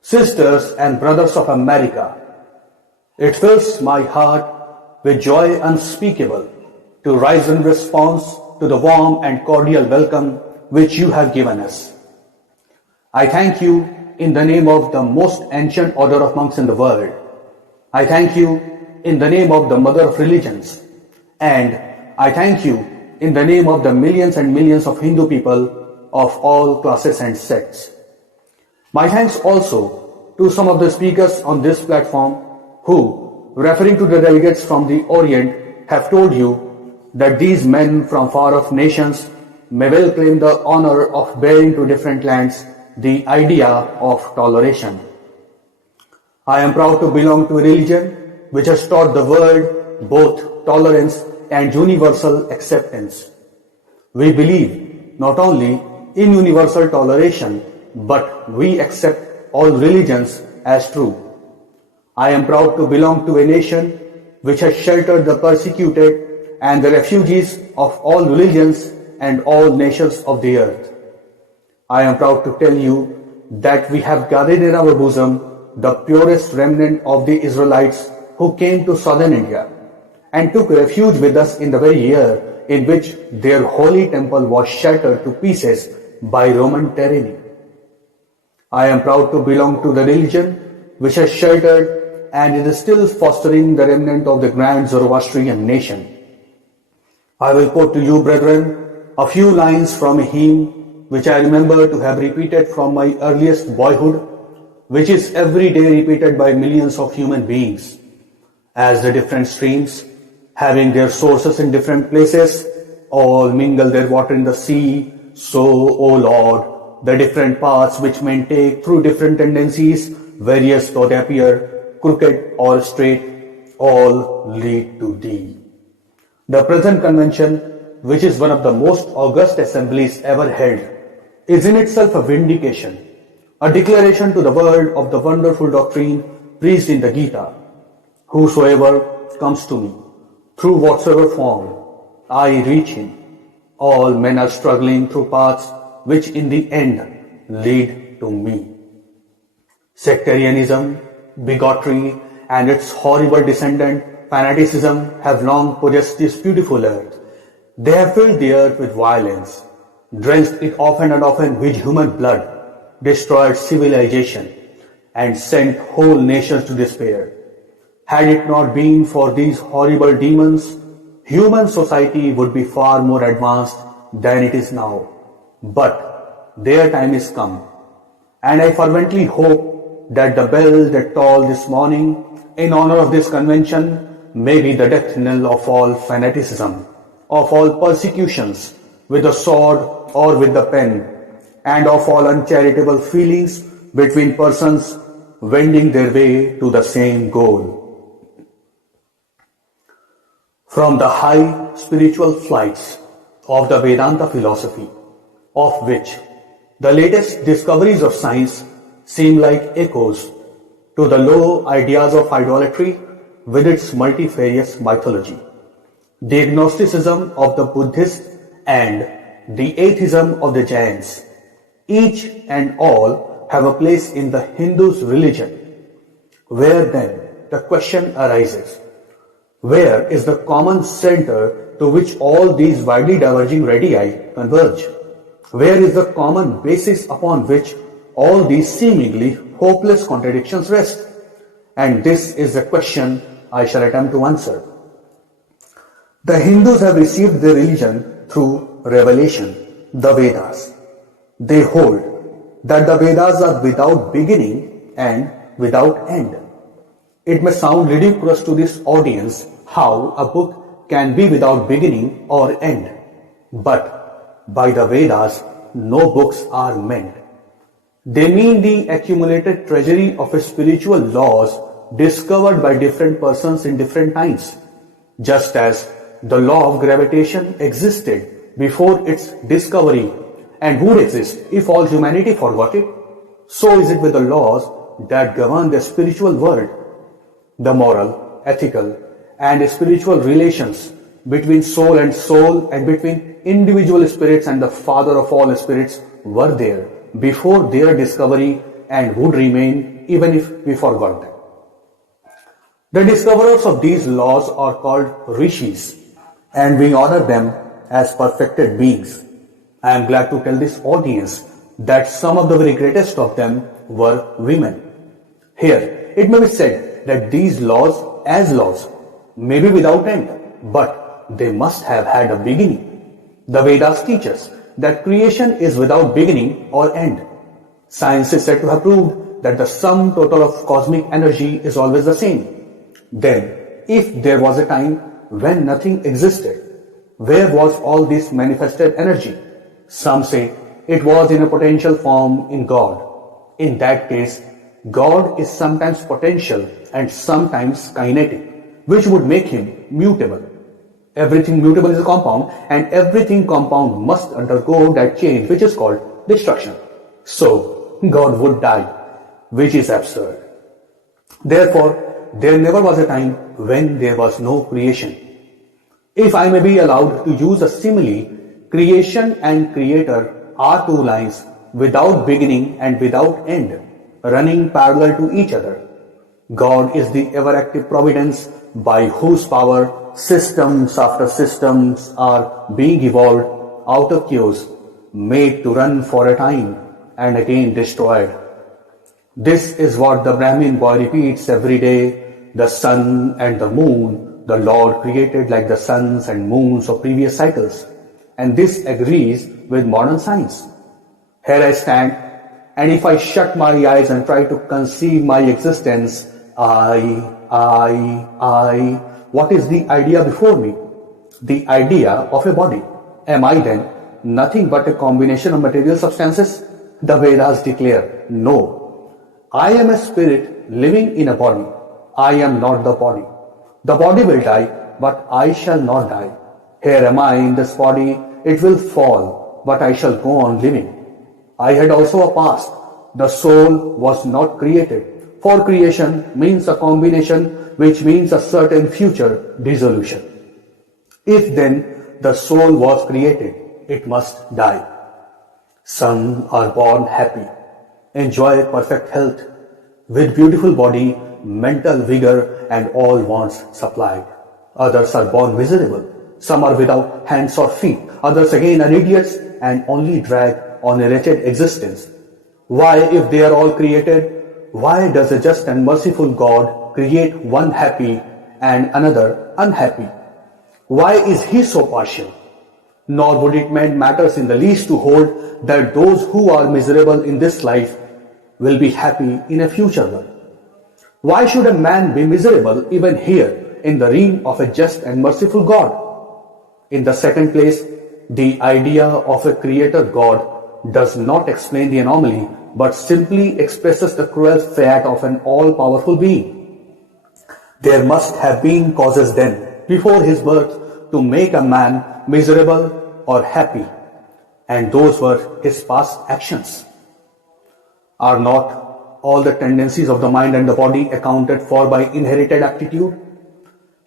Sisters and brothers of America, it fills my heart with joy unspeakable to rise in response to the warm and cordial welcome which you have given us. I thank you in the name of the most ancient order of monks in the world. I thank you in the name of the mother of religions. And I thank you in the name of the millions and millions of Hindu people of all classes and sects. My thanks also to some of the speakers on this platform who, referring to the delegates from the Orient, have told you that these men from far-off nations may well claim the honor of bearing to different lands the idea of toleration. I am proud to belong to a religion which has taught the world both tolerance and universal acceptance. We believe not only in universal toleration, but we accept all religions as true. I am proud to belong to a nation which has sheltered the persecuted and the refugees of all religions and all nations of the earth. I am proud to tell you that we have gathered in our bosom the purest remnant of the Israelites who came to southern India and took refuge with us in the very year in which their holy temple was shattered to pieces by Roman tyranny. I am proud to belong to the religion which has sheltered and is still fostering the remnant of the grand Zoroastrian nation. I will quote to you, brethren, a few lines from a hymn which I remember to have repeated from my earliest boyhood, which is every day repeated by millions of human beings. As the different streams, having their sources in different places, all mingle their water in the sea, so, O Lord, the different paths which men take through different tendencies, various though they appear, crooked or straight, all lead to Thee. The present convention, which is one of the most august assemblies ever held, is in itself a vindication, a declaration to the world of the wonderful doctrine preached in the Gita. Whosoever comes to me, through whatsoever form I reach him, all men are struggling through paths which in the end lead to me. Sectarianism, bigotry, and its horrible descendant, fanaticism, have long possessed this beautiful earth. They have filled the earth with violence, drenched it often and often with human blood, destroyed civilization, and sent whole nations to despair. Had it not been for these horrible demons, human society would be far more advanced than it is now. But their time is come, and I fervently hope that the bell that tolled this morning in honor of this convention may be the death knell of all fanaticism, of all persecutions with the sword or with the pen, and of all uncharitable feelings between persons wending their way to the same goal. From the high spiritual flights of the Vedanta philosophy, of which the latest discoveries of science seem like echoes to the low ideas of idolatry with its multifarious mythology, the agnosticism of the Buddhists and the atheism of the Jains, each and all have a place in the Hindu's religion. Where then the question arises, where is the common center to which all these widely diverging radii converge? Where is the common basis upon which all these seemingly hopeless contradictions rest? And this is the question I shall attempt to answer. The Hindus have received their religion through revelation, the Vedas. They hold that the Vedas are without beginning and without end. It may sound ludicrous to this audience how a book can be without beginning or end. But by the Vedas, no books are meant. They mean the accumulated treasury of spiritual laws discovered by different persons in different times. Just as the law of gravitation existed before its discovery and would exist if all humanity forgot it, so is it with the laws that govern the spiritual world. The moral, ethical, and spiritual relations between soul and between individual spirits and the Father of all spirits were there before their discovery and would remain even if we forgot them. The discoverers of these laws are called rishis, and we honor them as perfected beings. I am glad to tell this audience that some of the very greatest of them were women. Here, it may be said that these laws, as laws, may be without end, but they must have had a beginning. The Vedas teach us that creation is without beginning or end. Science is said to have proved that the sum total of cosmic energy is always the same. Then, if there was a time when nothing existed, where was all this manifested energy? Some say it was in a potential form in God. In that case, God is sometimes potential and sometimes kinetic, which would make him mutable. Everything mutable is a compound, and everything compound must undergo that change, which is called destruction. So, God would die, which is absurd. Therefore, there never was a time when there was no creation. If I may be allowed to use a simile, creation and creator are two lines without beginning and without end, running parallel to each other. God is the ever-active providence by whose power systems after systems are being evolved out of chaos, made to run for a time and again destroyed. This is what the Brahmin boy repeats every day. The sun and the moon, the Lord created like the suns and moons of previous cycles. And this agrees with modern science. Here I stand, and if I shut my eyes and try to conceive my existence, what is the idea before me? The idea of a body. Am I then nothing but a combination of material substances? The Vedas declare, no. I am a spirit living in a body. I am not the body. The body will die, but I shall not die. Here am I in this body. It will fall, but I shall go on living. I had also a past. The soul was not created. For creation means a combination, which means a certain future dissolution. If then the soul was created, it must die. Some are born happy, enjoy perfect health, with beautiful body, mental vigor, and all wants supplied. Others are born miserable. Some are without hands or feet. Others again are idiots and only drag on a wretched existence. Why, if they are all created, why does a just and merciful God create one happy and another unhappy? Why is he so partial? Nor would it matters in the least to hold that those who are miserable in this life will be happy in a future one. Why should a man be miserable even here in the realm of a just and merciful God? In the second place, the idea of a creator God does not explain the anomaly, but simply expresses the cruel fate of an all-powerful being. There must have been causes then, before his birth, to make a man miserable or happy, and those were his past actions. Are not all the tendencies of the mind and the body accounted for by inherited aptitude?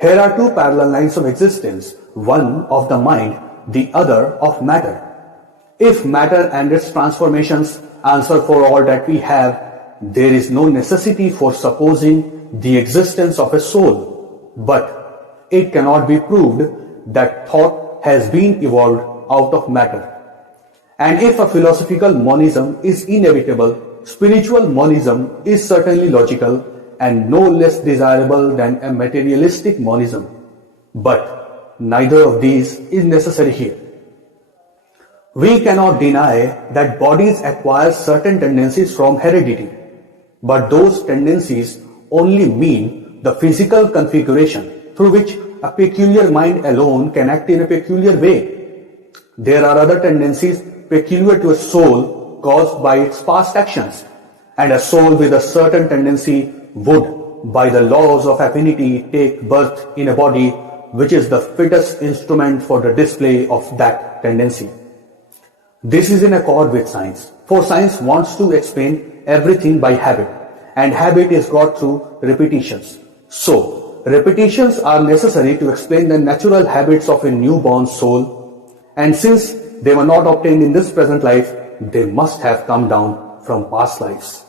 Here are two parallel lines of existence, one of the mind, the other of matter. If matter and its transformations answer for all that we have, there is no necessity for supposing the existence of a soul. But it cannot be proved that thought has been evolved out of matter. And if a philosophical monism is inevitable, spiritual monism is certainly logical and no less desirable than a materialistic monism. But neither of these is necessary here. We cannot deny that bodies acquire certain tendencies from heredity, but those tendencies only mean the physical configuration through which a peculiar mind alone can act in a peculiar way. There are other tendencies peculiar to a soul caused by its past actions, and a soul with a certain tendency would, by the laws of affinity, take birth in a body which is the fittest instrument for the display of that tendency. This is in accord with science, for science wants to explain everything by habit, and habit is got through repetitions. So, repetitions are necessary to explain the natural habits of a newborn soul, and since they were not obtained in this present life, they must have come down from past lives.